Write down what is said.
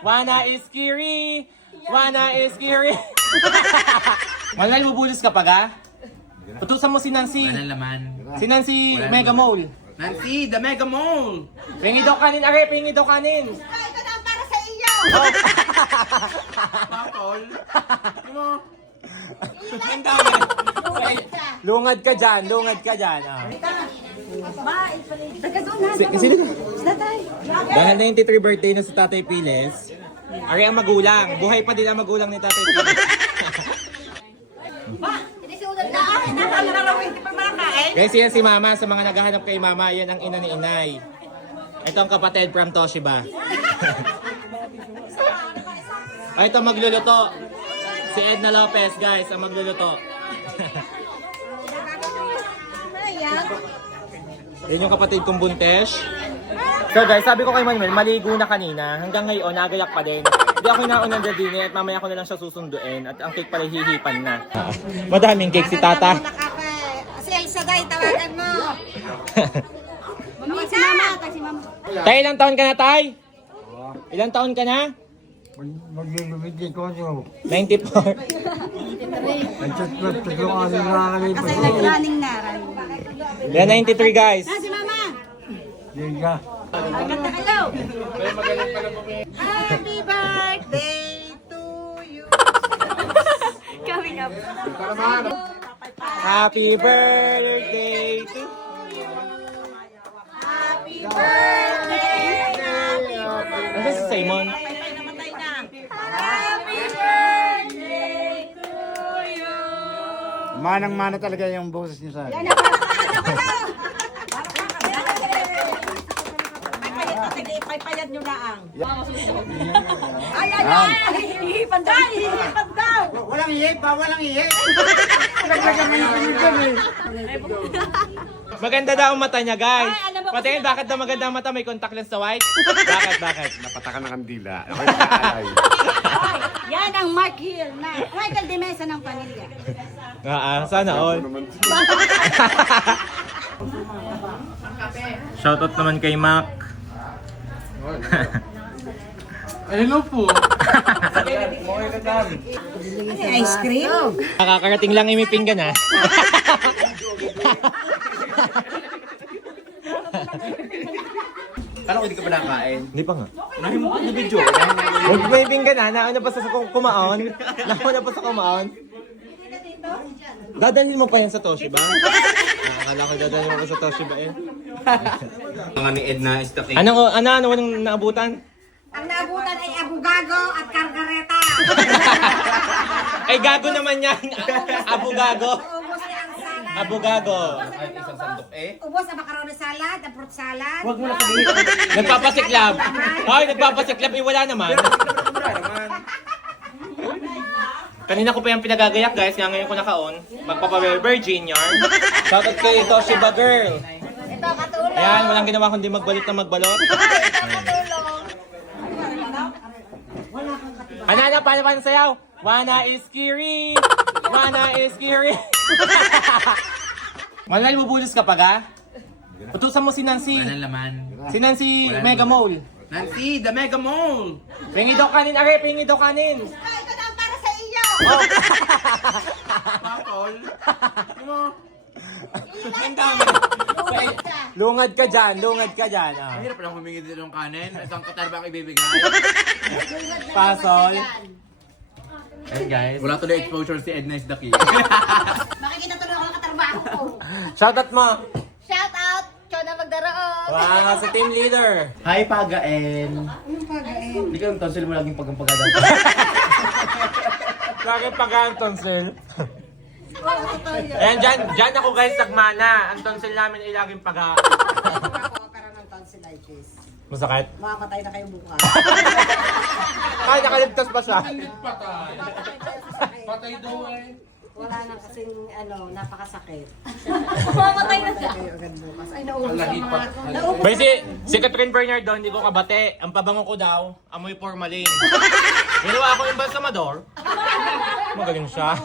Wana is Kiri! Wana is Kiri! Manay, bubulos ka pa ga? Utusan mo si Nancy. Walang laman. Si Nancy Mega Mall. Nancy, the Mega Mall! Pingi daw kanin, are, pingi daw kanin. Ito na para sa iyo! Pakol! Ang dami. Lungad ka dyan, lungad ka dyan. Ah. Sino ka? Dahil 93 birthday na si Tatay Piles, ari ang magulang. Buhay pa din ang magulang ni Tatay Piles. Guys, yan si Mama. Sa mga naghahanap kay Mama, yan ang ina ni Inay. Ito ang kapatid from Toshiba. Ay, ito magluluto. Si Edna Lopez, guys, ang magluluto. Yan yung kapatid kong buntes. So guys, sabi ko kay Manuel, maligo na kanina. Hanggang ngayon, nagayak pa din. Hindi ako naunang dadini at mamaya ko na lang siya susunduin. At ang cake pala hihipan na. Madaming cake si Tata. Si Elsa, guys, tawagan mo. Si Mama. Tay, ilang taon ka na, Tay? Ilang taon ka na? Maglilumiti ko nyo. 94. Nagtatlat tatlong araw na kami. Kasi nag-running na. Yan, 93 guys. Si Mama. Diga. Maganda hello. Happy birthday to you. Coming up. Happy birthday to Happy birthday. Nasaan si Simon? Happy birthday to you. Manang-mana talaga yung boses niyo sa akin. Paypayad nyo na ang. Ay! Hihipan daw! Hihipan daw! Walang iye pa, walang iye. Naglagan mo yung pinagdan eh. Maganda daw ang mata niya, guys. Patingin, bakit daw maganda ang mata? May contact lens na white? Bakit? Napatakan ng kandila. Ako yung naalay. Yan ang Mark Hill na Michael de Mesa ng pamilya. Sana all. Shoutout naman kay Mac. Hello po! Ice cream? Nakakarating lang imipinggan ha. Kala ko hindi ka pa nakain. Hindi pa nga. Nalimutan na video. Huwag may pinggan ha. Nauna pa sa kumaon. Nauna pa sa kumaon. Dadalhin mo pa yan sa Toshiba? Akala ko dadalhin mo pa sa Toshiba eh. Mga ni Edna is the king. Anong naabutan? Ang naabutan ay abugago at kargareta. Ay gago naman yan. Abugago. Ubos niya ang salad. Abugago. Ay, isang sandok eh. Ubos ang macaroni salad, ang fruit salad. Huwag mo na sabihin. Nagpapasiklab. Ay, nagpapasiklab. Eh, wala naman. Kanina ko pa yung pinagagayak guys, kaya ngayon ko naka-on. Magpapa-virgin yarn. Shoutout kay Toshiba girl. Ito, katulong. Ayan, walang ginawa kundi magbalot na magbalot. Ano, paano sayaw? Wana is Kiri! Wana is Kiri! Manay, bubulos ka pa ga? Utusan mo si Nancy. Walang laman. Si Nancy Mega Mall. Nancy, the Mega Mall! Pingi daw kanin, are, pingi daw kanin. Ito na para sa iyo. Pakol! Ang dami. Lungad ka dyan, lungad ka dyan. Ah. Ang hirap lang humingi dito ng kanin. Isang katarbang ibibigay. Pasol. Ayun guys. Wala to na exposure si Edna is the king. Makikita tuloy ako ng katrabaho ko. Shoutout mo. Shout out, Chona Magdaroon. Wow, sa team leader. Hi, Pagaen. Anong pagain? Hindi ka ng tonsil mo laging pagkampagada. Lagi pagaan tonsil. Ayan, dyan ako guys, nagmana. Ang tonsil namin ay laging paga. Pero ng tonsillitis. Masakit? Mamamatay na kayo bukas. Ay, nakaligtas pa siya. Patay daw eh. Wala na kasing napakasakit. Mamatay na siya. Kayo agad bukas. Ay, naubos na mga... Bay, si Catherine Bernardo, hindi ko kabate. Ang pabango ko daw, amoy formalin. Ginawa ko yung balsamador. Magaling siya.